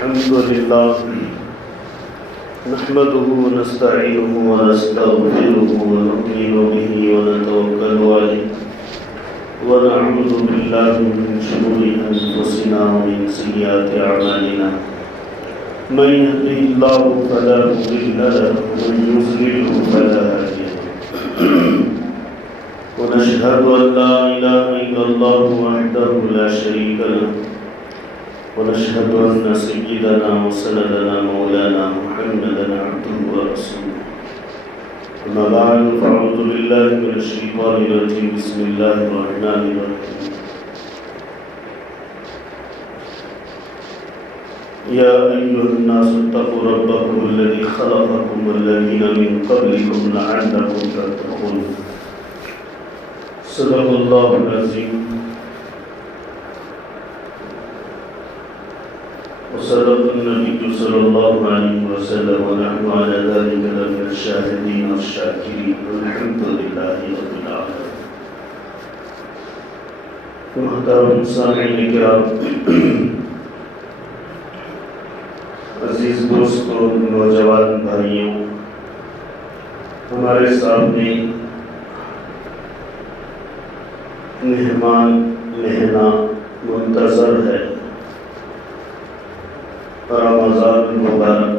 الحمد لله نحمده ونستعينه ونستغفره ونؤمن به ونتوكل عليه ونعوذ بالله من شرور أنفسنا ومن سيئات أعمالنا من يهده الله فلا مضل له ومن يضلل فلا هادي له ونشهد أن لا إله إلا الله وحده لا شريك له ونشهد أن سيدنا وسندنا مولانا محمدا عبده ورسوله أما بعد فأعوذ بالله من الشيطان الرجيم بسم الله الرحمن الرحيم يا أيها الناس اتقوا ربكم الذي خلقكم والذين من قبلكم لعلكم تتقون صدق الله العظيم وصدق النبي صلى الله عليه وسلم ونحن على ذلك لمن الشاهدين والشاكرين والحمد لله رب العالمين. محترم سامعین کرام، عزیز دوستوں، نوجوان بھائیوں، ہمارے سامنے مہمان مہینہ منتظر ہے رمضان المبارک.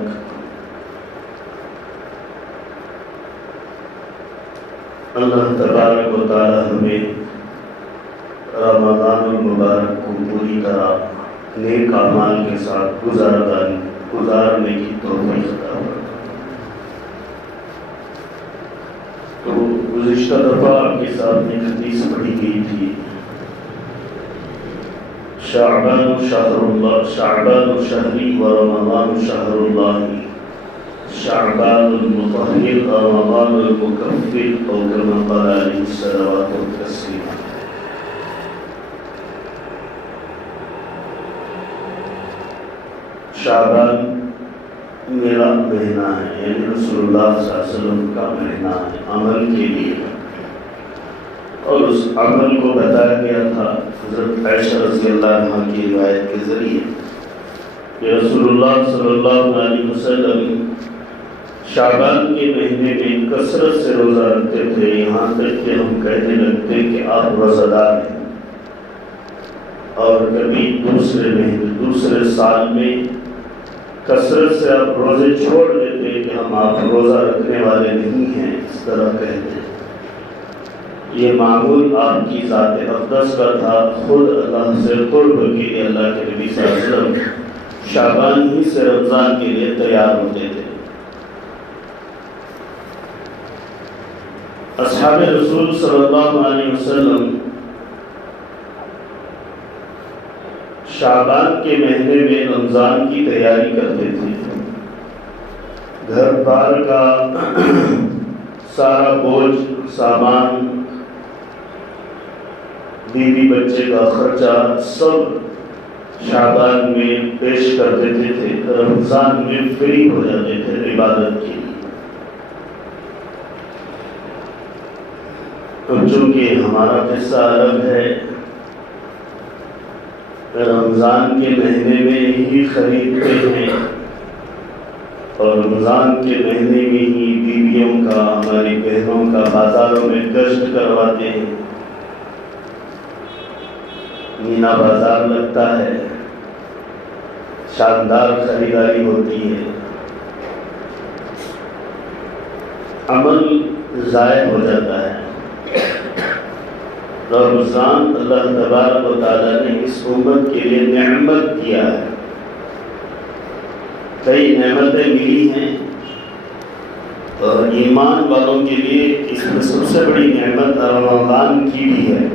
اللہ تبارک و تعالی ہمیں رمضان المبارک کو پوری طرح نیک اعمال کے ساتھ گزارنے کی توفیق عطا فرمائے. تو گزشتہ دفعہ آپ کے ساتھ ایک حدیث پڑھی گئی تھی، شعبان شہری و رمضان شہر اللہ، شعبان المطہر رمضان المکفر، او کما قال علیہ الصلوات والتسلیم. شعبان میرا مہینہ ہے، یعنی رسول اللہ صلی اللہ علیہ وسلم کا مہینہ ہے عمل کے لیے، اور اس عمل کو بتایا گیا تھا حضرت عائشہ رضی اللہ عنہ کی روایت کے ذریعے کہ رسول اللہ صلی اللہ علیہ وسلم شعبان کے مہینے میں کثرت سے روزہ رکھتے تھے، یہاں تک کہ ہم کہنے لگتے کہ آپ روزہ دار ہیں. اور کبھی دوسرے سال میں کثرت سے آپ روزے چھوڑ دیتے کہ ہم آپ روزہ رکھنے والے نہیں ہیں، اس طرح کہتے ہیں. یہ معمول آپ کی ذات اقدس کا تھا. خود اللہ سے قرب کے لیے اللہ کے نبی صلی اللہ علیہ وسلم شعبان ہی سے رمضان کے لیے تیار ہوتے تھے. اصحاب رسول صلی اللہ علیہ وسلم شعبان کے مہینے میں رمضان کی تیاری کرتے تھے. گھر بار کا سارا بوجھ، سامان، بیوی بچے کا خرچہ سب شعبان میں پیش کر دیتے تھے. رمضان میں فری ہو جاتے تھے عبادت کے لیے. تو چونکہ ہمارا قصہ عرب ہے، رمضان کے مہینے میں ہی خریدتے ہیں اور رمضان کے مہینے میں ہی بیویوں کا، ہماری بہنوں کا بازاروں میں گشت کرواتے ہیں. مینا بازار لگتا ہے، شاندار خریداری ہوتی ہے، عمل ضائع ہو جاتا ہے. رمضان اللہ تبارک و تعالیٰ نے اس امت کے لیے نعمت کیا ہے. کئی نعمتیں ملی ہیں، اور ایمان والوں کے لیے اس میں سب سے بڑی نعمت رمضان کی بھی ہے.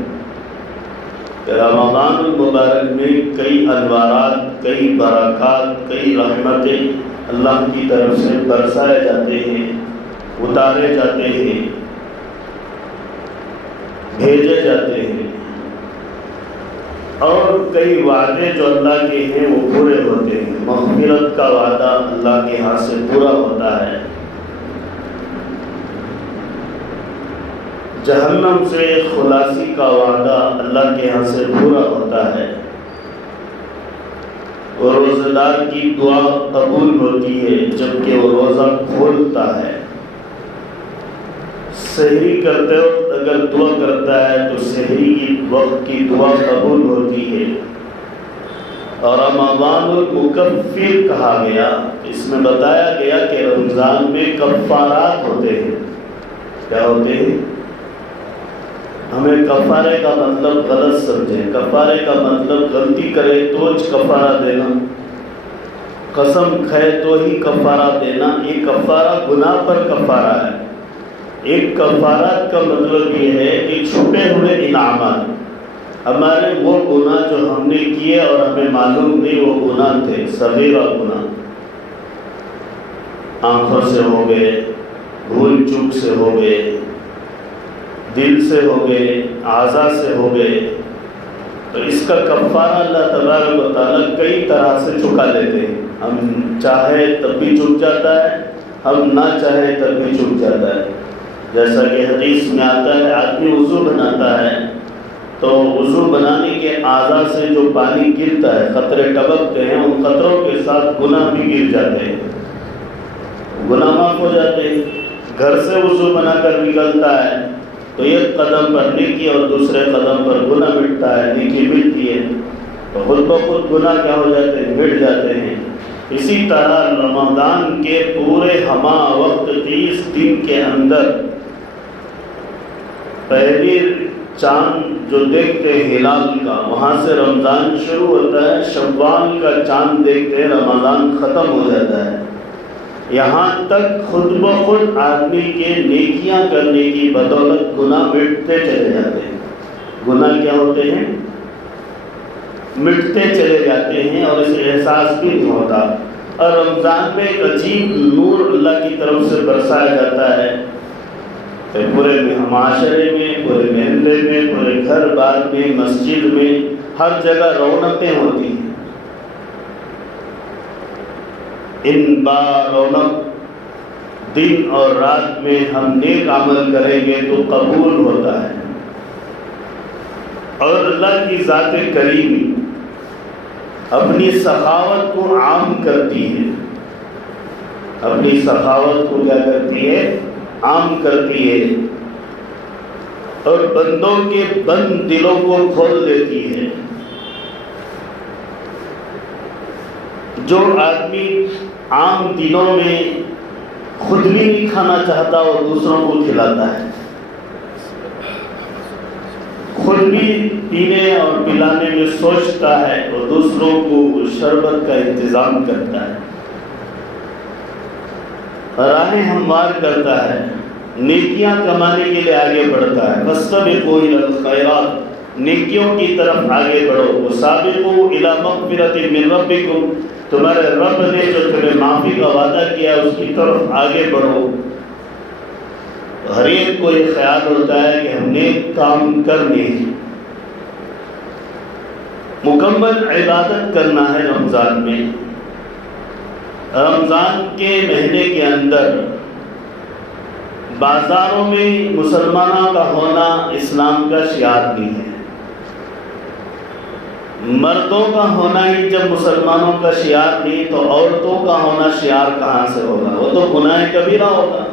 رمضان المبارک میں کئی انوارات، کئی برکات، کئی رحمتیں اللہ کی طرف سے برسائے جاتے ہیں، اتارے جاتے ہیں، بھیجے جاتے ہیں. اور کئی وعدے جو اللہ کے ہیں وہ پورے ہوتے ہیں. مغفرت کا وعدہ اللہ کے ہاں سے پورا ہوتا ہے. جہنم سے خلاصی کا وعدہ اللہ کے ہاں سے پورا ہوتا ہے. وہ روزہ دار کی دعا قبول ہوتی ہے جبکہ وہ روزہ کھولتا ہے۔ سحری کرتے وقت اگر دعا کرتا ہے تو سحری کی وقت کی دعا قبول ہوتی ہے۔ اور رمضان المکفر کہا گیا، اس میں بتایا گیا کہ رمضان میں کفارات ہوتے ہیں۔ کیا ہوتے ہیں؟ ہمیں کفارے کا مطلب غلط سمجھیں۔ کفارے کا مطلب غلطی کرے تو کفارہ دینا، قسم کھائے تو ہی کفارہ دینا۔ یہ کفارہ گناہ پر کفارہ ہے۔ ایک کفارات کا مطلب یہ ہے کہ چھپے ہوئے انعامات، ہمارے وہ گناہ جو ہم نے کیے اور ہمیں معلوم نہیں وہ گناہ تھے، صغیرہ گناہ، آنکھوں سے ہو گئے، بھول چوک سے ہو گئے، دل سے ہو گئے، اعضاء سے ہو گئے، تو اس کا کفارہ اللہ تبارک و تعالیٰ کئی طرح سے چکا لیتے ہیں۔ ہم چاہے تب بھی چک جاتا ہے، ہم نہ چاہے تب بھی چک جاتا ہے۔ جیسا کہ حدیث میں آتا ہے، آدمی وضو بناتا ہے تو وضو بنانے کے اعضاء سے جو پانی گرتا ہے، قطرے ٹپکتے ہیں، ان قطروں کے ساتھ گناہ بھی گر جاتے ہیں، گناہ معاف ہو جاتے ہیں۔ گھر سے وضو بنا کر نکلتا ہے تو ایک قدم پر نیکی اور دوسرے قدم پر گناہ مٹتا ہے، نیکی ملتی ہے، تو خود بخود گناہ کیا ہو جاتے ہیں؟ مٹ جاتے ہیں۔ اسی طرح رمضان کے پورے ہمہ وقت 30 دن کے اندر پہلی چاند جو دیکھتے ہیں ہلال کا، وہاں سے رمضان شروع ہوتا ہے، شوال کا چاند دیکھتے ہیں رمضان ختم ہو جاتا ہے۔ یہاں تک خود بخود آدمی کے نیکیاں کرنے کی بدولت گناہ مٹتے چلے جاتے ہیں۔ گناہ کیا ہوتے ہیں؟ مٹتے چلے جاتے ہیں اور اسے احساس بھی نہیں ہوتا۔ اور رمضان میں ایک عجیب نور اللہ کی طرف سے برسایا جاتا ہے، پورے معاشرے میں، پورے محلے میں، پورے گھر بار میں، مسجد میں، ہر جگہ رونقیں ہوتی ہیں۔ ان با رونق دن اور رات میں ہم نیک عمل کریں گے تو قبول ہوتا ہے۔ اور اللہ کی ذات کریمی اپنی سخاوت کو عام کرتی ہے، اپنی سخاوت کو کیا کرتی ہے؟ عام کرتی ہے، اور بندوں کے بند دلوں کو کھول دیتی ہے۔ جو آدمی عام دنوں میں خود بھی نہیں کھانا چاہتا وہ دوسروں کو کھلاتا ہے، خود بھی پینے اور پلانے میں سوچتا ہے اور دوسروں کو شربت کا انتظام کرتا ہے، راہیں ہموار کرتا ہے، نیکیاں کمانے کے لیے آگے بڑھتا ہے۔ فاستبقوا الی الخیرات، نیکیوں کی طرف آگے بڑھو۔ وسابقوا الی مغفرۃ من ربکم، تمہارے رب نے جو تمہیں معافی کا وعدہ کیا اس کی طرف آگے بڑھو۔ ہر ایک کو یہ خیال ہوتا ہے کہ ہم نیک کام کرنے ہیں، مکمل عبادت کرنا ہے رمضان میں۔ رمضان کے مہینے کے اندر بازاروں میں مسلمانوں کا ہونا اسلام کا شعار نہیں ہے۔ مردوں کا ہونا ہی جب مسلمانوں کا شعار نہیں تو عورتوں کا ہونا شعار کہاں سے ہوگا؟ وہ تو گناہ کبیرہ ہوگا۔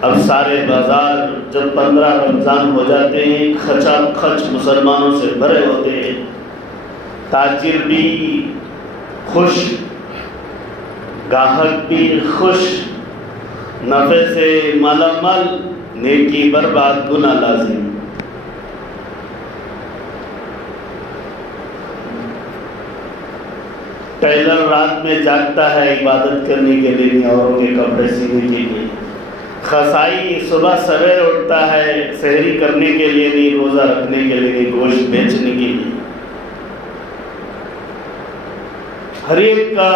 اب سارے بازار جب 15 رمضان ہو جاتے ہیں کھچا کھچ مسلمانوں سے بھرے ہوتے ہیں، تاجر بھی خوش، گاہک بھی خوش، نفع سے مالا مال، نیکی برباد، گناہ لازم۔ ٹیلر رات میں جاگتا ہے عبادت کرنے کے لیے، اوروں کے کپڑے سینے کے لیے۔ خسائی صبح سویر اٹھتا ہے سحری کرنے کے لیے نہیں، روزہ رکھنے کے لیے نہیں، گوشت بیچنے کے لیے۔ ہر ایک کا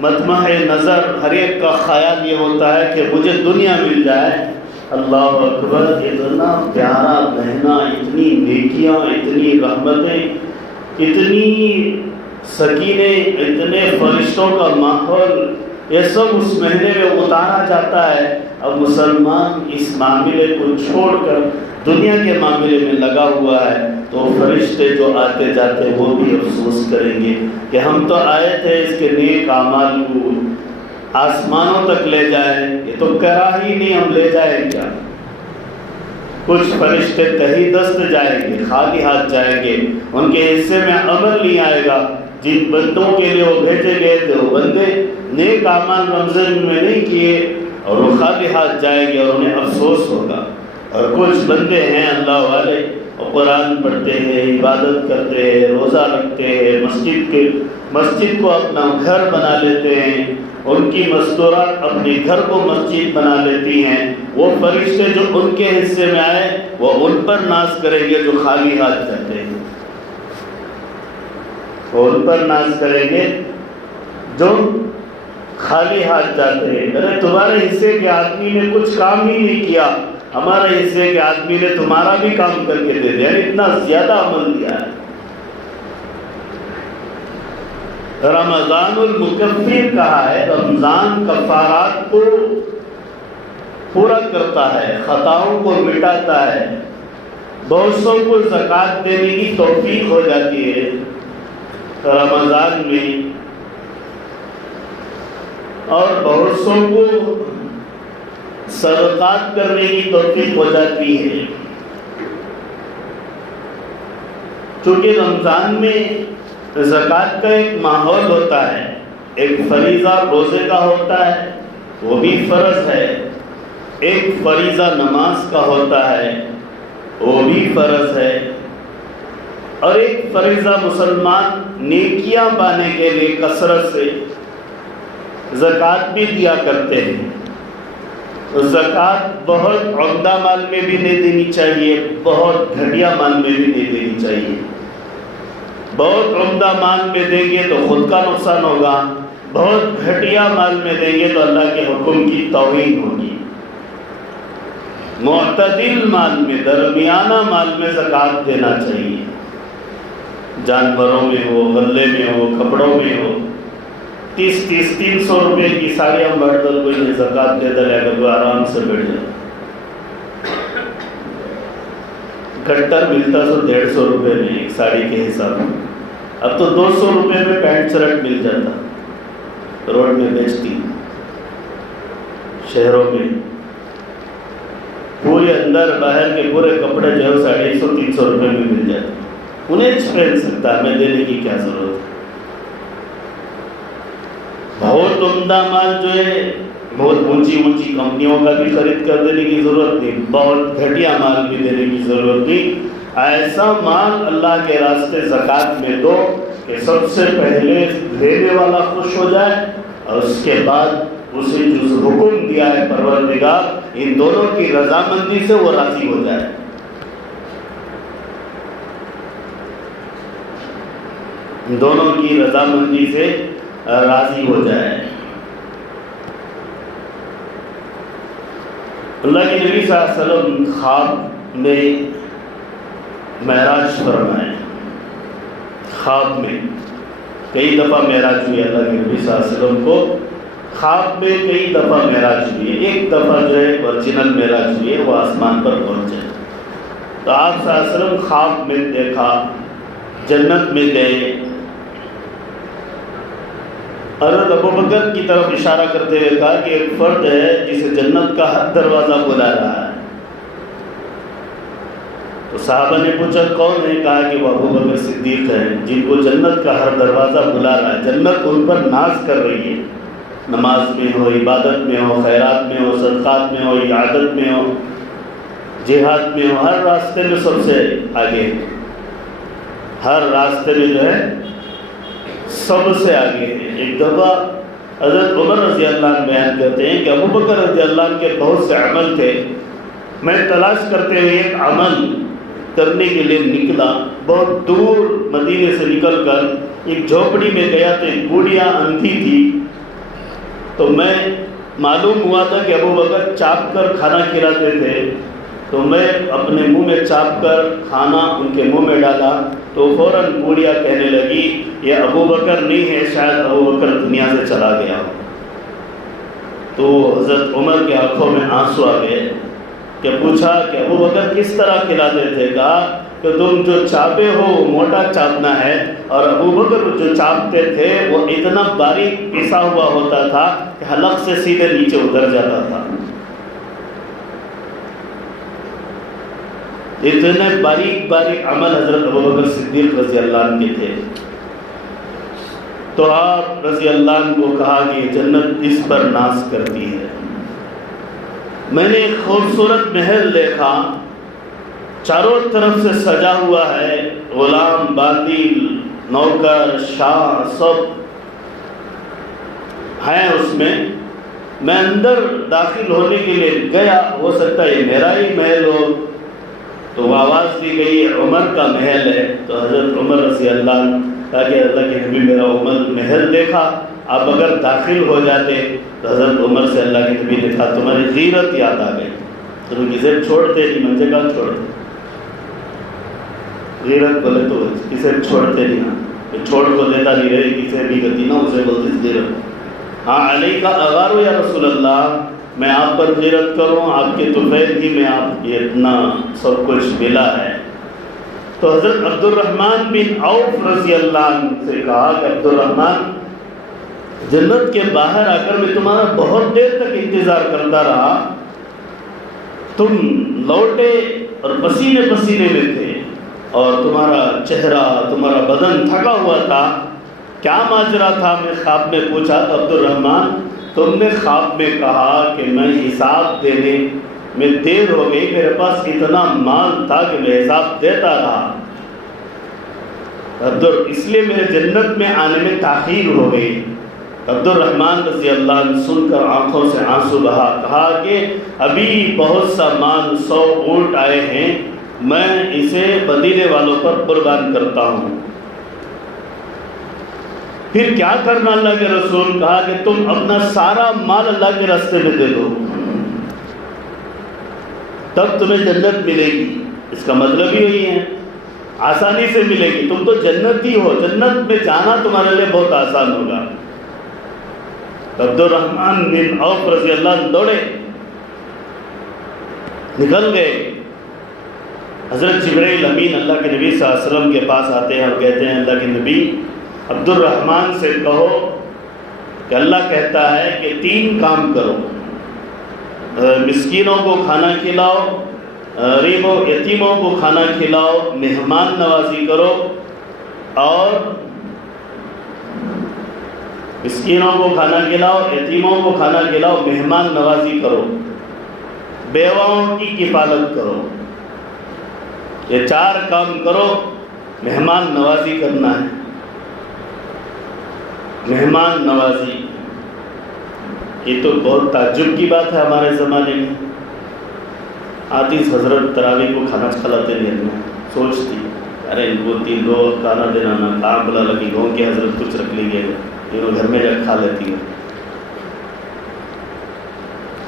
مطمع نظر، ہر ایک کا خیال یہ ہوتا ہے کہ مجھے دنیا مل جائے۔ اللہ اکبر، اتنا پیارا مہینہ، اتنی نیکیاں، اتنی رحمتیں، اتنی سکینے، اتنے فرشتوں کا ماحول، یہ سب اس مہینے میں اتارا جاتا ہے۔ اب مسلمان اس معاملے کو چھوڑ کر دنیا کے معاملے میں لگا ہوا ہے تو فرشتے جو آتے جاتے وہ بھی افسوس کریں گے کہ ہم تو آئے تھے اس کے نیک اعمال کو آسمانوں تک لے جائیں، یہ تو کرا ہی نہیں، ہم لے جائیں کیا؟ کچھ فرشتے تہی دست جائیں گے، خالی ہاتھ جائیں گے، ان کے حصے میں عمل نہیں آئے گا۔ جن بندوں کے لیے وہ بھیجے گئے تھے وہ بندے نیک اعمال رمضان میں نہیں کیے اور وہ خالی ہاتھ جائیں گے اور انہیں افسوس ہوگا۔ اور کچھ بندے ہیں اللہ والے، وہ قرآن پڑھتے ہیں، عبادت کرتے ہیں، روزہ رکھتے ہیں، مسجد کو اپنا گھر بنا لیتے ہیں، ان کی مستورات اپنے گھر کو مسجد بنا لیتی ہیں۔ وہ فرشتے جو ان کے حصے میں آئے وہ ان پر ناز کریں گے جو خالی ہاتھ جاتے ہیں، وہ ان پر ناز کریں گے جو خالی ہاتھ جاتے ہیں۔ ارے تمہارے حصے کے آدمی نے کچھ کام ہی نہیں کیا، ہمارے حصے کے آدمی نے تمہارا بھی کام کر کے دے دیا، اتنا زیادہ عمل دیا ہے۔ رمضان المکفر کہا ہے، رمضان کفارات کو پورا کرتا ہے، خطاؤں کو مٹاتا ہے، بہت سو کو زکوٰۃ دینے کی توفیق ہو جاتی ہے رمضان میں، اور بہت سو کو صدقات کرنے کی توفیق ہو جاتی ہے۔ چونکہ رمضان میں زکوٰۃ کا ایک ماحول ہوتا ہے، ایک فریضہ روزے کا ہوتا ہے وہ بھی فرض ہے، ایک فریضہ نماز کا ہوتا ہے وہ بھی فرض ہے، اور ایک فریضہ مسلمان نیکیاں پانے کے لیے کثرت سے زکوٰۃ بھی دیا کرتے ہیں۔ زکوٰۃ بہت عمدہ مال میں بھی نہیں دینی چاہیے، بہت گھٹیا مال میں بھی نہیں دینی چاہیے۔ بہت عمدہ مال میں دیں گے تو خود کا نقصان ہوگا، بہت گھٹیا مال میں دیں گے تو اللہ کے حکم کی توہین ہوگی۔ معتدل مال میں، درمیانہ مال میں زکوٰۃ دینا چاہیے، جانوروں میں ہو، غلے میں ہو، کپڑوں میں ہو۔ 300 روپے کی ساڑیاں بڑھ دل کوئی نہیں زکوٰۃ دے دلے گا تو آرام سے بیٹھ جائے۔ کٹر ملتا تو 150 روپے میں ایک ساڑی کے حساب میں، اب تو 200 روپے میں پینٹ شرٹ مل جاتا، روڈ میں بیچتی شہروں میں، پورے اندر باہر کے پورے کپڑے جو ہے 250-300 روپے میں مل جاتے، انہیں پہن سکتا، ہمیں دینے کی کیا ضرورت ہے۔ بہت عمدہ مال جو ہے بہت اونچی کمپنیوں کا بھی خرید کر دینے کی ضرورت نہیں، بہت گھٹیا مال بھی دینے کی ضرورت نہیں۔ ایسا مال اللہ کے راستے زکوٰۃ میں دو کہ سب سے پہلے دینے والا خوش ہو جائے اور اس کے بعد اسے جو حکم دیا ہے پروردگار ان دونوں کی رضامندی سے وہ راضی ہو جائے۔ ان دونوں کی رضامندی سے راضی ہو جائے۔ اللہ کے نبی صلی اللہ علیہ وسلم خواب میں معراج فرمائے، خواب میں کئی دفعہ معراج ہوئی، اللہ کے نبی صلی اللہ علیہ وسلم کو خواب میں کئی دفعہ معراج ہوئی ہے۔ ایک دفعہ جو ہے ورجنل معراج ہوئی ہے، وہ آسمان پر پہنچے تو آپ صلی اللہ علیہ وسلم خواب میں دیکھا جنت میں گئے، حضرت ابوبکر کی طرف اشارہ کرتے ہوئے کہا کہ ایک فرد ہے جسے جنت کا ہر دروازہ بلا رہا ہے۔ تو صحابہ نے پوچھا کون ہے؟ کہا کہ وہ ابوبکر صدیق ہے جن کو جنت کا ہر دروازہ بلا رہا ہے، جنت ان پر ناز کر رہی ہے، نماز میں ہو، عبادت میں ہو، خیرات میں ہو، صدقات میں ہو، عیادت میں ہو، جہاد میں ہو، ہر راستے میں سب سے آگے، ہر راستے میں جو ہے سب سے آگے ہے۔ ایک دفعہ حضرت عمر رضی اللہ عنہ بیان کرتے ہیں کہ ابوبکر رضی اللہ عنہ کے بہت سے عمل تھے، میں تلاش کرتے ہوئے ایک عمل کرنے کے لیے نکلا، بہت دور مدینے سے نکل کر ایک جھوپڑی میں گیا تو ایک بوڑھیا اندھی تھی، تو میں معلوم ہوا تھا کہ ابوبکر چاپ کر کھانا کھلاتے تھے، تو میں اپنے منہ میں چاپ کر کھانا ان کے منہ میں ڈالا تو فوراً بوڑھیا کہنے لگی یہ ابوبکر نہیں ہے، شاید ابوبکر دنیا سے چلا گیا ہو۔ تو حضرت عمر کے آنکھوں میں آنسو آ گئے کہ پوچھا کہ ابو بکر کس طرح کھلاتے تھے؟ کہا کہ تم جو چاپے ہو وہ موٹا چاپنا ہے، اور ابو بکر جو چاپتے تھے وہ اتنا باریک پسا ہوا ہوتا تھا کہ حلق سے سیدھے نیچے اتر جاتا تھا۔ اتنے باریک باریک عمل حضرت ابو بکر صدیق رضی اللہ عنہ کے تھے۔ تو آپ رضی اللہ عنہ کو کہا کہ جنت اس پر ناز کرتی ہے۔ میں نے ایک خوبصورت محل دیکھا، چاروں طرف سے سجا ہوا ہے، غلام، باندی، نوکر، شاہ سب ہیں اس میں۔ میں اندر داخل ہونے کے لیے گیا، ہو سکتا ہے یہ میرا ہی محل ہو، تو وہ آواز دی گئی عمر کا محل ہے۔ تو حضرت عمر رضی اللہ عنہ کہا کہ اللہ کے نبی میرا عمر محل دیکھا، آپ اگر داخل ہو جاتے۔ تو حضرت عمر سے اللہ کے نبی نے کہا تمہاری غیرت یاد آ گئی، تم کسے چھوڑتے نہیں، مجھے کہاں چھوڑتے؟ غیرت بولے تو کسے چھوڑتے نہیں نا، چھوڑ کو دیتا نہیں رہے، کسے بھی گتی نا اسے بولتے غیرت۔ ہاں علی کا اغارو یا رسول اللہ، میں آپ پر غیرت کروں، آپ کے طفیل ہی میں آپ یہ اتنا سب کچھ ملا ہے۔ تو حضرت عبد الرحمن بن عوف رضی اللہ عنہ سے کہا کہ عبد الرحمن، جنت کے باہر آ کر میں تمہارا بہت دیر تک انتظار کرتا رہا، تم لوٹے اور پسینے پسینے میں تھے، اور تمہارا چہرہ، تمہارا بدن تھکا ہوا تھا، کیا ماجرا تھا؟ میں خواب میں پوچھا تو عبد الرحمن تم نے خواب میں کہا کہ میں حساب دینے میں دیر ہو گئی، میرے پاس اتنا مال تھا کہ میں حساب دیتا رہا، اس لیے میرے جنت میں آنے میں تاخیر ہو گئی۔ عبد الرحمن رضی اللہ عنہ سن کر آنکھوں سے آنسو بہا، کہا کہ ابھی بہت سا مال، 100 اونٹ آئے ہیں، میں اسے مدینے والوں پر قربان کرتا ہوں۔ پھر کیا کرنا اللہ کے رسول؟ کہا کہ تم اپنا سارا مال اللہ کے راستے میں دے دو، تب تمہیں جنت ملے گی۔ اس کا مطلب ہی یہی ہے، آسانی سے ملے گی، تم تو جنتی ہو، جنت میں جانا تمہارے لیے بہت آسان ہوگا۔ عبد الرحمن بن عوف رضی اللہ عنہ دوڑے، نکل گئے۔ حضرت جبرائیل امین اللہ کے نبی صلی اللہ علیہ وسلم کے پاس آتے ہیں اور کہتے ہیں اللہ کے نبی عبد الرحمن سے کہو کہ اللہ کہتا ہے کہ 3 کام کرو، مسکینوں کو کھانا کھلاؤ، غریب و یتیموں کو کھانا کھلاؤ، مہمان نوازی کرو، اور مسکینوں کو کھانا کھلاؤ، یتیموں کو کھانا کھلاؤ، مہمان نوازی کرو، بیواؤں کی کفالت کرو۔ یہ 4 کام کرو، مہمان نوازی کرنا ہے۔ مہمان نوازی یہ تو بہت تعجب کی بات ہے ہمارے زمانے میں۔ آتی حضرت تراویح کو کھانا کھلاتے نہیں، سوچتی ارے ان کو 3 لوگ کھانا دینا نہ، کام بلا لگی گاؤں کی حضرت کچھ رکھ لی گئے، انہوں گھر میں جا کھا لیتی ہے۔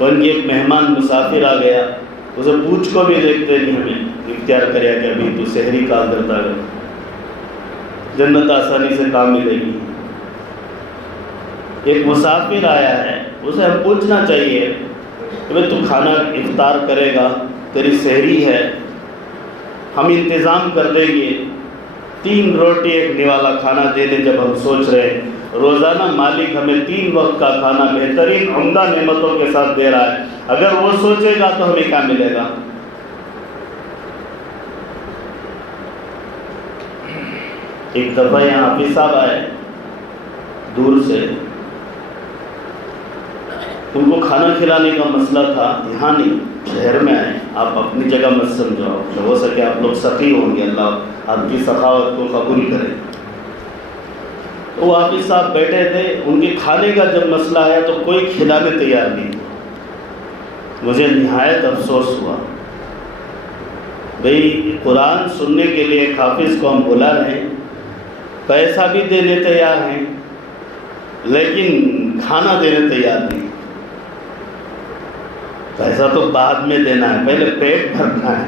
ان کی ایک مہمان مسافر آ گیا، اسے پوچھ کو بھی دیکھتے نہیں، ہمیں اختیار کریا کہ ابھی تو سحری کام کرتا ہے، جنت آسانی سے کام ملے گی۔ ایک مسافر آیا ہے، اسے ہم پوچھنا چاہیے کہ بھئی تو کھانا افطار کرے گا، تیری سحری ہے، ہم انتظام کر دیں گے، 3 روٹی 1 نوالا کھانا دینے جب ہم سوچ رہے ہیں، روزانہ مالک ہمیں 3 وقت کا کھانا بہترین عمدہ نعمتوں کے ساتھ دے رہا ہے، اگر وہ سوچے گا تو ہمیں کیا ملے گا؟ ایک دفعہ یہاں حافظ صاحب آئے دور سے، ان کو کھانا کھلانے کا مسئلہ تھا، یہاں نہیں شہر میں آئے، آپ اپنی جگہ مت سمجھاؤ، ہو سکے آپ لوگ سخی ہوں گے، اللہ آپ کی سخاوت کو قبول کرے۔ تو وہ حافظ صاحب بیٹھے تھے، ان کے کھانے کا جب مسئلہ آیا تو کوئی کھلانے تیار نہیں، مجھے نہایت افسوس ہوا۔ بھئی قرآن سننے کے لیے ایک حافظ کو ہم بلا رہے ہیں، پیسہ بھی دینے تیار ہیں، لیکن کھانا دینے تیار نہیں۔ پیسہ تو بعد میں دینا ہے، پہلے پیٹ بھرنا ہے،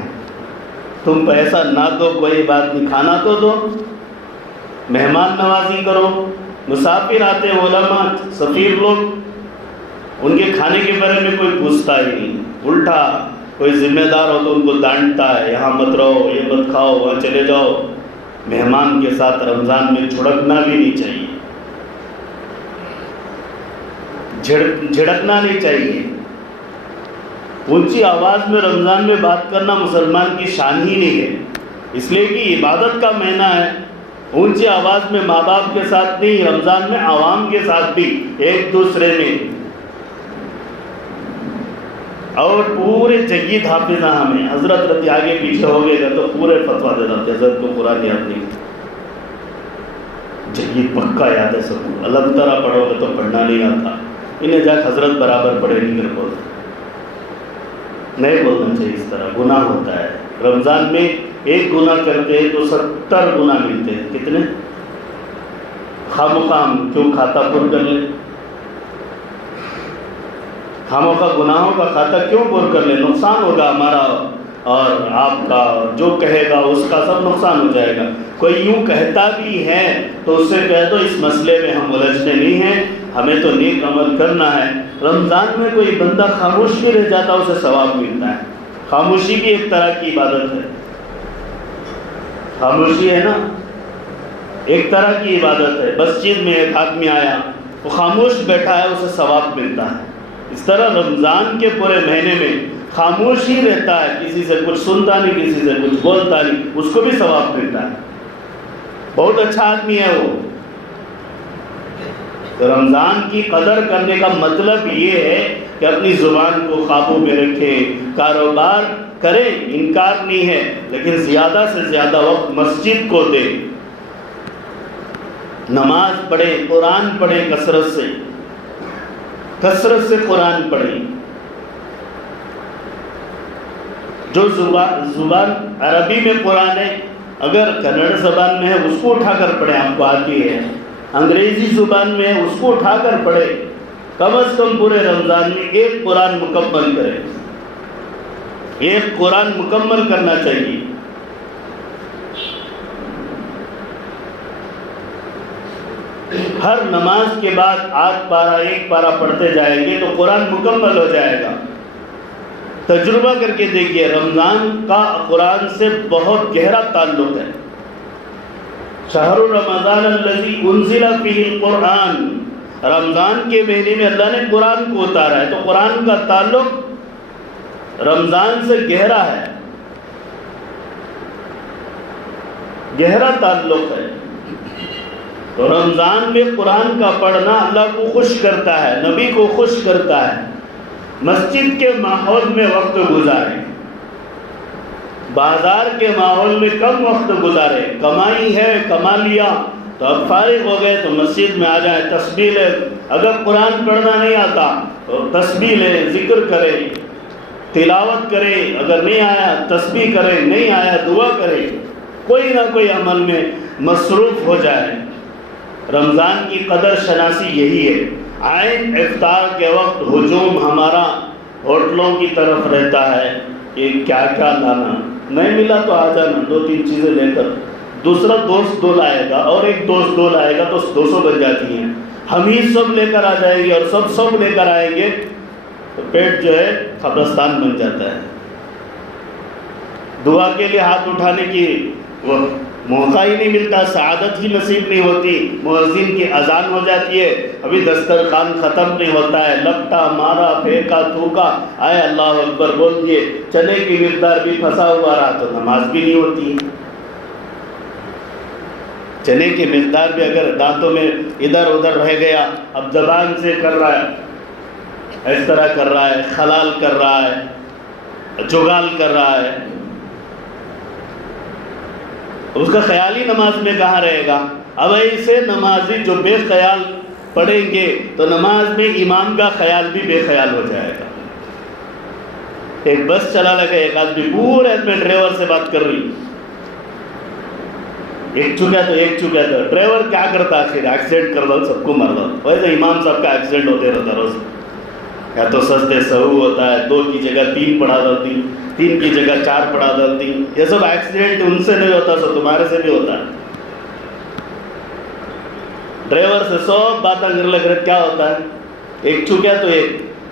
تم پیسہ نہ دو کوئی بات نہیں، کھانا تو دو، مہمان نوازی کرو۔ مسافر آتے ہیں، علماء سفیر لوگ، ان کے کھانے کے بارے میں کوئی پوچھتا ہی نہیں، الٹا کوئی ذمہ دار ہو تو ان کو ڈانٹتا ہے، یہاں مت رہو، یہ مت کھاؤ، وہاں چلے جاؤ۔ مہمان کے ساتھ رمضان میں جھڑکنا بھی نہیں چاہیے، جھڑکنا نہیں چاہیے۔ اونچی آواز میں رمضان میں بات کرنا مسلمان کی شان ہی نہیں ہے، اس لیے کہ عبادت کا مہینہ ہے۔ اونچی آواز میں ماں باپ کے ساتھ نہیں، رمضان میں عوام کے ساتھ بھی، ایک دوسرے میں۔ اور پورے جگید حافظ ہمیں حضرت رضی آگے پیچھے ہو گئے گا تو پورے فتویٰ دے دیتے، حضرت کو قرآن یاد نہیں، جگید پکا یاد ہے سب کو، الگ طرح پڑھو گے تو پڑھنا نہیں آتا، انہیں جا حضرت برابر پڑھے نہیں کر بولتے، نہیں بولنا چاہیے اس طرح، گناہ ہوتا ہے۔ رمضان میں ایک گناہ کرتے ہیں تو 70 گناہ ملتے ہیں، کتنے؟ خام و خام کیوں کھاتا پر کر لے، خاموں کا گناہوں کا کھاتا کیوں پر کر لے؟ نقصان ہوگا ہمارا اور آپ کا، جو کہے گا اس کا سب نقصان ہو جائے گا۔ کوئی یوں کہتا بھی ہے تو اس سے کہہ دو اس مسئلے میں ہم الجھنے نہیں ہیں، ہمیں تو نیک عمل کرنا ہے۔ رمضان میں کوئی بندہ خاموش بھی رہ جاتا اسے ثواب ملتا ہے، خاموشی بھی ایک طرح کی عبادت ہے، خاموشی ہے نا ایک طرح کی عبادت ہے۔ مسجد میں ایک آدمی آیا، وہ خاموش بیٹھا ہے، اسے ثواب ملتا ہے۔ اس طرح رمضان کے پورے مہینے میں خاموش ہی رہتا ہے، کسی سے کچھ سنتا نہیں، کسی سے کچھ بولتا نہیں، اس کو بھی ثواب ملتا ہے، بہت اچھا آدمی ہے وہ۔ تو رمضان کی قدر کرنے کا مطلب یہ ہے کہ اپنی زبان کو قابو میں رکھیں، کاروبار کریں، انکار نہیں ہے، لیکن زیادہ سے زیادہ وقت مسجد کو دیں، نماز پڑھیں، قرآن پڑھیں، کثرت سے قرآن پڑھیں۔ جو زبان عربی میں قرآن ہے، اگر کنڑ زبان میں ہے اس کو اٹھا کر پڑھیں، آپ کو آتی ہے، انگریزی زبان میں ہے اس کو اٹھا کر پڑھیں، کم از کم پورے رمضان میں ایک قرآن مکمل کریں، ایک قرآن مکمل کرنا چاہیے۔ ہر نماز کے بعد 8 پارہ 1 پارہ پڑھتے جائیں گے تو قرآن مکمل ہو جائے گا۔ تجربہ کر کے دیکھیے، رمضان کا قرآن سے بہت گہرا تعلق ہے۔ شہر رمضان الذی انزل فیہ القرآن، رمضان کے مہینے میں اللہ نے قرآن کو اتارا ہے، تو قرآن کا تعلق رمضان سے گہرا ہے، گہرا تعلق ہے۔ تو رمضان میں قرآن کا پڑھنا اللہ کو خوش کرتا ہے، نبی کو خوش کرتا ہے۔ مسجد کے ماحول میں وقت گزاریں، بازار کے ماحول میں کم وقت گزاریں، کمائی ہے کما لیا تو اب فارغ ہو گئے تو مسجد میں آ جائیں، تسبیح لیں، اگر قرآن پڑھنا نہیں آتا تو تسبیح لیں، ذکر کریں، تلاوت کریں، اگر نہیں آیا تسبیح کریں، نہیں آیا دعا کریں، کوئی نہ کوئی عمل میں مصروف ہو جائے۔ رمضان کی قدر شناسی یہی ہے۔ عین افطار کے وقت ہجوم ہمارا ہوٹلوں کی طرف رہتا ہے کہ کیا کیا لانا، نہیں ملا تو آ جانا 2-3 چیزیں لے کر، دوسرا دوست 2 لائے گا اور ایک دوست 2 لائے گا تو 200 بن جاتی ہیں، ہم ہی سب لے کر آ جائیں گے اور سب لے کر آئیں گے تو پیٹ جو ہے قبرستان بن جاتا ہے۔ دعا کے لیے ہاتھ اٹھانے کی وہ موقع ہی نہیں ملتا، سعادت ہی نصیب نہیں ہوتی، مؤذن کی اذان ہو جاتی ہے، ابھی دسترخوان ختم نہیں ہوتا ہے، لپٹا مارا پھینکا تھوکا، آئے اللہ اکبر بول دیے، چنے کی مقدار بھی پھنسا ہوا رہا تو نماز بھی نہیں ہوتی۔ چنے کی مقدار بھی اگر دانتوں میں ادھر ادھر رہ گیا، اب زبان سے کر رہا ہے، اس طرح کر رہا ہے، خلال کر رہا ہے، جگال کر رہا ہے، اس کا خیال ہی نماز میں کہاں رہے گا؟ اب ایسے نمازی جو بے خیال پڑھیں گے تو نماز میں امام کا خیال بھی بے خیال ہو جائے گا۔ ایک بس چلا لگا، ایک آدمی پورے میں ڈرائیور سے بات کر رہی، ایک چکا تو ڈرائیور کیا کرتا ہے؟ ایکسیڈنٹ کر دو، سب کو مار دو۔ ویسے امام صاحب کا ایکسیڈنٹ ہوتے رہتا روز، یا تو سجدے سہو ہوتا ہے، 2 کی جگہ 3 پڑھا ڈالتی، 3 کی جگہ 4 پڑھا ڈالتی، یہ سب ایکسیڈنٹ ان سے نہیں ہوتا، سب تمہارے سے بھی ہوتا ہے۔ ڈرائیور سے سب باتیں کرنے لگ رہے، کیا ہوتا ہے؟ ایک چھو گیا تو ایک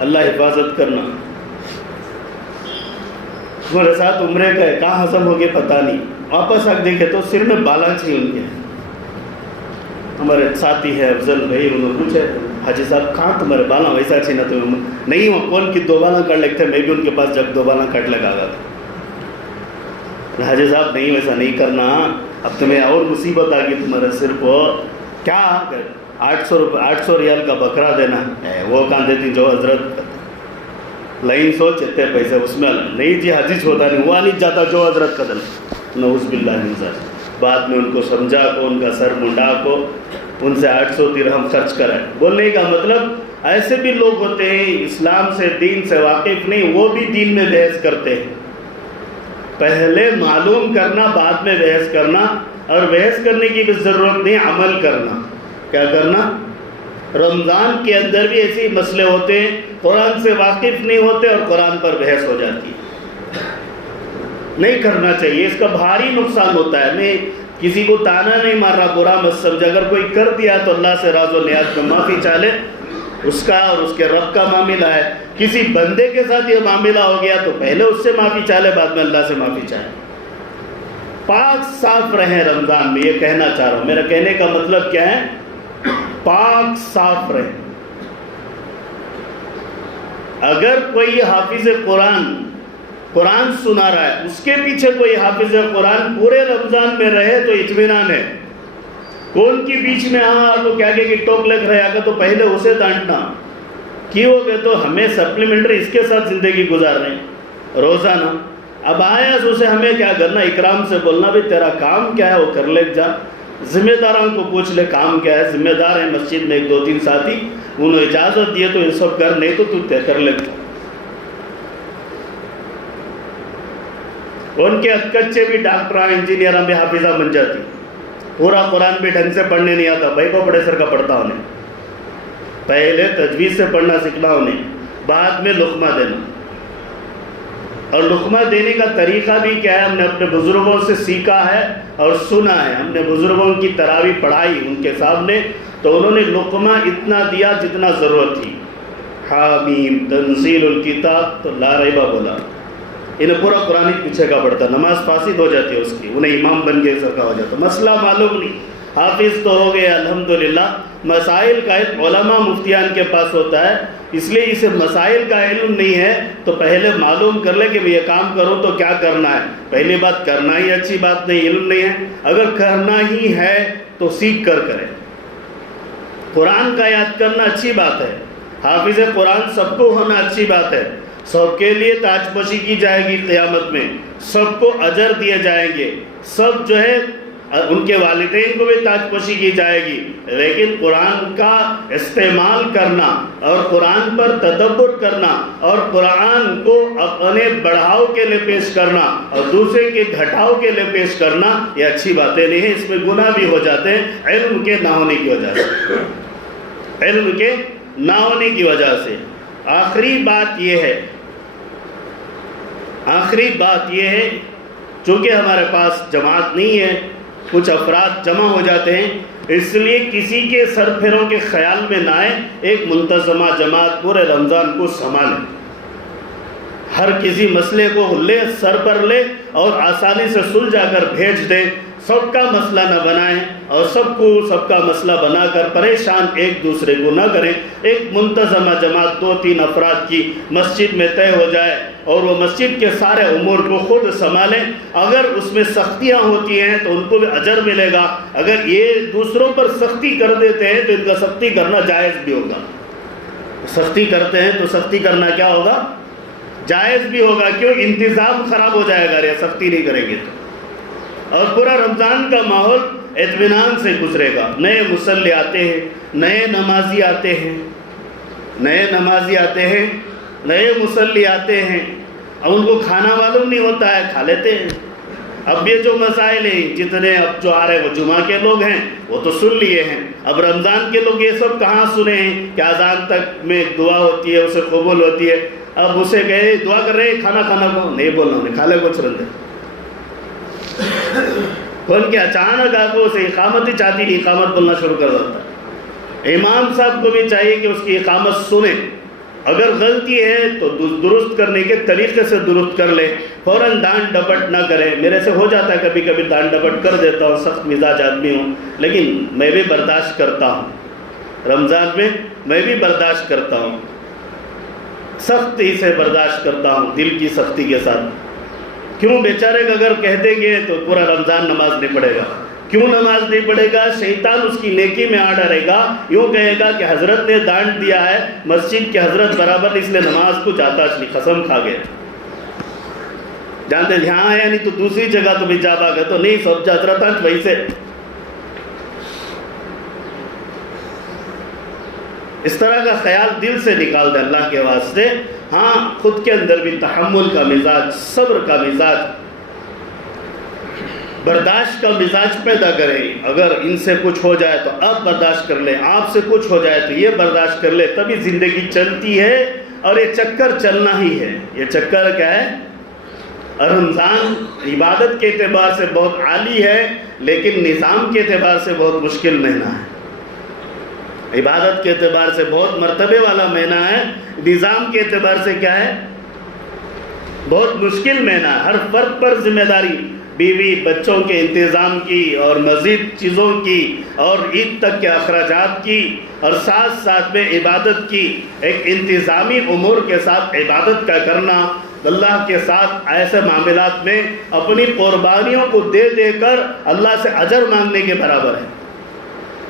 اللہ حفاظت کرنا. ہمارے ساتھ عمرے کا ہے, کہاں ہضم ہو گئے پتہ نہیں. واپس آ دیکھے تو سر میں بالا چھی ان کے. ہمارے ساتھی ہے افضل بھائی, انہوں نے پوچھا حاجی صاحب کہاں تمہارے بالا ویسا چھی نا تمہیں نہیں وہ کون کی 2 بالا کٹ لگتے. میں بھی ان کے پاس جب 2 بالا کٹ لگا گا تھا. حاجی صاحب نہیں ویسا نہیں کرنا, اب تمہیں اور مصیبت آ گئی تمہارے سر کو. کیا 800 ریال کا بکرا دینا ہے, وہ کہاں دیتی جو حضرت لائن سوچ اتنے پیسے اس میں نہیں جی حاجی چھوٹا نہیں ہوا نہیں جاتا جو حضرت کا دل. نعوذ باللہ من ذالک. بعد میں ان کو سمجھا کو, ان کا سر منڈا کو, ان سے 800 درہم خرچ کرائے. بولنے کا مطلب ایسے بھی لوگ ہوتے ہیں اسلام سے دین سے واقف نہیں, وہ بھی دین میں بحث کرتے ہیں. پہلے معلوم کرنا بعد میں بحث کرنا, اور بحث کرنے کی بھی ضرورت نہیں, عمل کرنا. کیا کرنا؟ رمضان کے اندر بھی ایسے مسئلے ہوتے ہیں, قرآن سے واقف نہیں ہوتے اور قرآن پر بحث ہو جاتی ہے. نہیں کرنا چاہیے, اس کا بھاری نقصان ہوتا ہے. میں کسی کو تانا نہیں مار رہا, برا مت سمجھ. اگر کوئی کر دیا تو اللہ سے راز و نیاز میں معافی چاہے, اس کا اور اس کے رب کا معاملہ ہے. کسی بندے کے ساتھ یہ معاملہ ہو گیا تو پہلے اس سے معافی چاہے, بعد میں اللہ سے معافی چاہے. پاک صاف رہیں رمضان میں, یہ کہنا چاہ رہا ہوں. میرا کہنے کا مطلب کیا ہے؟ پاک صاف رہیں. اگر کوئی حافظ قرآن سنا رہا ہے, اس کے پیچھے کوئی حافظ قرآن پورے رمضان میں رہے تو اطمینان ہے. کون کی بیچ میں آپ کو کیا کہ ٹوک لگ رہا ہے تو پہلے اسے ڈانٹنا. کیوں ہو گئے تو ہمیں سپلیمنٹری اس کے ساتھ زندگی گزار رہے ہیں روزانہ. اب آیا تو اسے ہمیں کیا کرنا, اکرام سے بولنا بھی تیرا کام کیا ہے وہ کر لے جا. ذمہ داروں کو پوچھ لے کام کیا ہے. ذمہ دار ہیں مسجد میں 1-2-3 ساتھی, انہوں نے اجازت دی تو یہ سب کر, نہیں تو طے کر لے. ان کے کچے بھی ڈاکٹر انجینئر بھی حافظہ بن جاتی. پورا قرآن بھی ڈھنگ سے پڑھنے نہیں آتا, بھائی کو بڑے سر کا پڑھتا انہیں. پہلے تجوید سے پڑھنا سیکھنا انہیں, بعد میں لقمہ دینا. اور لقمہ دینے کا طریقہ بھی کیا ہے, ہم نے اپنے بزرگوں سے سیکھا ہے اور سنا ہے. ہم نے بزرگوں کی تراویح پڑھائی ان کے سامنے, تو انہوں نے لقمہ اتنا دیا جتنا ضرورت تھی. حامیم تنزیل الکتاب تو لا ریبہ بولا. انہیں پورا قرآن ہی پیچھے کا پڑتا, نماز فاسد ہو جاتی ہے اس کی, انہیں امام بن کے سر کا ہو جاتا. مسئلہ معلوم نہیں, حافظ تو ہو گئے الحمدللہ. مسائل کا علم علماء مفتیان کے پاس ہوتا ہے, اس لیے اسے مسائل کا علم نہیں ہے تو پہلے معلوم کر لے کہ میں یہ کام کروں تو کیا کرنا ہے. پہلی بات, کرنا ہی اچھی بات نہیں, علم نہیں ہے. اگر کرنا ہی ہے تو سیکھ کر کریں. قرآن کا یاد کرنا اچھی بات ہے, حافظ قرآن سب کو ہونا اچھی بات ہے. سب کے لیے تاج پوشی کی جائے گی قیامت میں, سب کو اجر دیے جائیں گے, سب جو ہے ان کے والدین کو بھی تاج پوشی کی جائے گی. لیکن قرآن کا استعمال کرنا اور قرآن پر تدبر کرنا اور قرآن کو اپنے بڑھاؤ کے لیے پیش کرنا اور دوسرے کے گھٹاؤ کے لیے پیش کرنا, یہ اچھی باتیں نہیں ہیں. اس میں گناہ بھی ہو جاتے ہیں علم کے نہ ہونے کی وجہ سے, علم کے نہ ہونے کی وجہ سے. آخری بات یہ ہے چونکہ ہمارے پاس جماعت نہیں ہے, کچھ افراد جمع ہو جاتے ہیں, اس لیے کسی کے سر پھیروں کے خیال میں نہ آئے. ایک منتظمہ جماعت پورے رمضان کو سنبھالے, ہر کسی مسئلے کو لے سر پر لے اور آسانی سے سلجھا کر بھیج دے. سب کا مسئلہ نہ بنائیں اور سب کا مسئلہ بنا کر پریشان ایک دوسرے کو نہ کریں. ایک منتظمہ جماعت 2-3 افراد کی مسجد میں طے ہو جائے اور وہ مسجد کے سارے امور کو خود سنبھالیں. اگر اس میں سختیاں ہوتی ہیں تو ان کو بھی اجر ملے گا. اگر یہ دوسروں پر سختی کر دیتے ہیں تو ان کا سختی کرنا جائز بھی ہوگا. سختی کرتے ہیں تو سختی کرنا کیا ہوگا, جائز بھی ہوگا. کیوں؟ انتظام خراب ہو جائے گا یہ سختی نہیں کریں گے تو, اور پورا رمضان کا ماحول اطمینان سے گزرے گا. نئے مصلی آتے ہیں, نئے نمازی آتے ہیں, نئے مصلی آتے ہیں. اب ان کو کھانا معلوم نہیں ہوتا ہے, کھا لیتے ہیں. اب یہ جو مسائل ہیں جتنے اب جو آ رہے وہ جمعہ کے لوگ ہیں وہ تو سن لیے ہیں. اب رمضان کے لوگ یہ سب کہاں سنے ہیں کہ اذان تک میں دعا ہوتی ہے, اسے قبول ہوتی ہے. اب اسے کہے دعا کر رہے ہیں, کھانا کو نہیں بولنا, انہیں کھا لے کچھ رندے. کون کے اچانک آپ کو اسے اقامت ہی چاہتی نہیں, اقامت بولنا شروع کر دیتا ہے. امام صاحب کو بھی چاہیے کہ اس کی اقامت سنیں, اگر غلطی ہے تو درست کرنے کے طریقے سے درست کر لے، فوراً ڈانٹ ڈپٹ نہ کرے۔ میرے سے ہو جاتا ہے کبھی کبھی ڈانٹ ڈپٹ کر دیتا ہوں، سخت مزاج آدمی ہوں، لیکن میں بھی برداشت کرتا ہوں۔ رمضان میں میں بھی برداشت کرتا ہوں، سختی سے برداشت کرتا ہوں، دل کی سختی کے ساتھ۔ کیوں؟ بیچارے کا اگر کہہ دیں گے تو پورا رمضان نماز نہیں پڑھے گا۔ کیوں نماز نہیں پڑھے گا؟ شیطان اس کی نیکی میں آ ڈرے گا، یوں کہے گا کہ حضرت نے ڈانٹ دیا ہے، مسجد کے حضرت برابر، اس لیے نماز کو جاتا نہیں، قسم کھا گئے۔ جانتے یہاں ہے نہیں تو دوسری جگہ تو بھی جا گئے تو نہیں، سب حضرت ویسے۔ اس طرح کا خیال دل سے نکال دے اللہ کے واسطے۔ ہاں، خود کے اندر بھی تحمل کا مزاج، صبر کا مزاج، برداشت کا مزاج پیدا کرے۔ اگر ان سے کچھ ہو جائے تو اب برداشت کر لے، آپ سے کچھ ہو جائے تو یہ برداشت کر لے، تبھی زندگی چلتی ہے۔ اور یہ چکر چلنا ہی ہے۔ یہ چکر کیا ہے؟ رمضان عبادت کے اعتبار سے بہت عالی ہے، لیکن نظام کے اعتبار سے بہت مشکل مہینہ ہے۔ عبادت کے اعتبار سے بہت مرتبے والا مہینہ ہے، نظام کے اعتبار سے کیا ہے؟ بہت مشکل مہینہ ہے۔ ہر فرد پر ذمہ داری، بیوی بچوں کے انتظام کی اور مزید چیزوں کی اور عید تک کے اخراجات کی، اور ساتھ ساتھ میں عبادت کی، ایک انتظامی امور کے ساتھ عبادت کا کرنا، اللہ کے ساتھ ایسے معاملات میں اپنی قربانیوں کو دے دے کر اللہ سے اجر مانگنے کے برابر ہے۔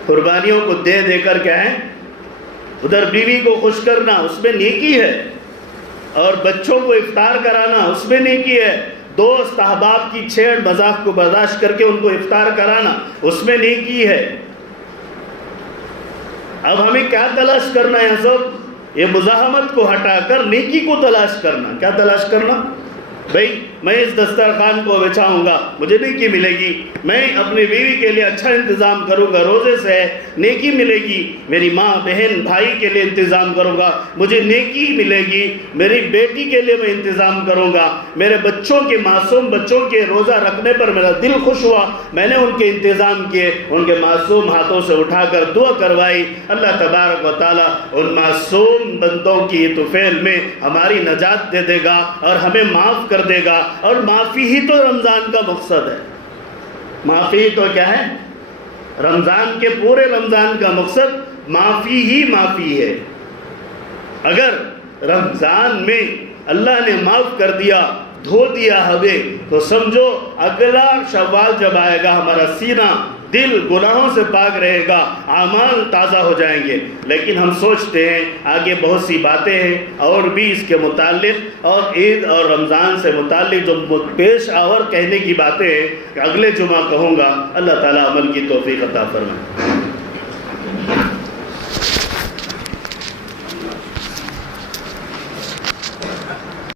قربانیوں کو دے دے کر کیا ہے؟ ادھر بیوی کو خوش کرنا، اس میں نیکی ہے، اور بچوں کو افطار کرانا، اس میں نیکی ہے، دوست احباب کی چھیڑ مذاق کو برداشت کر کے ان کو افطار کرانا، اس میں نیکی ہے۔ اب ہمیں کیا تلاش کرنا ہے سب؟ یہ مزاحمت کو ہٹا کر نیکی کو تلاش کرنا۔ کیا تلاش کرنا؟ بھئی میں اس دسترخوان کو بچھاؤں گا، مجھے نیکی ملے گی۔ میں اپنی بیوی کے لیے اچھا انتظام کروں گا، روزے سے نیکی ملے گی۔ میری ماں بہن بھائی کے لیے انتظام کروں گا، مجھے نیکی ملے گی۔ میری بیٹی کے لیے میں انتظام کروں گا، میرے بچوں کے، معصوم بچوں کے روزہ رکھنے پر میرا دل خوش ہوا، میں نے ان کے انتظام کیے، ان کے معصوم ہاتھوں سے اٹھا کر دعا کروائی۔ اللہ تبارک و تعالیٰ ان معصوم بندوں کی طفیل میں ہماری نجات دے دے گا اور ہمیں معاف کر دے گا۔ اور معافی ہی تو رمضان کا مقصد ہے۔ معافی ہی تو کیا ہے؟ رمضان کے پورے رمضان کا مقصد معافی ہی معافی ہے۔ اگر رمضان میں اللہ نے معاف کر دیا، دھو دیا ہمیں، تو سمجھو اگلا شوال جب آئے گا ہمارا سینہ، دل گناہوں سے پاک رہے گا، اعمال تازہ ہو جائیں گے۔ لیکن ہم سوچتے ہیں آگے بہت سی باتیں ہیں اور بھی اس کے متعلق، اور عید اور رمضان سے متعلق جو پیش آور کہنے کی باتیں ہیں کہ اگلے جمعہ کہوں گا۔ اللہ تعالیٰ عمل کی توفیق عطا فرمائے۔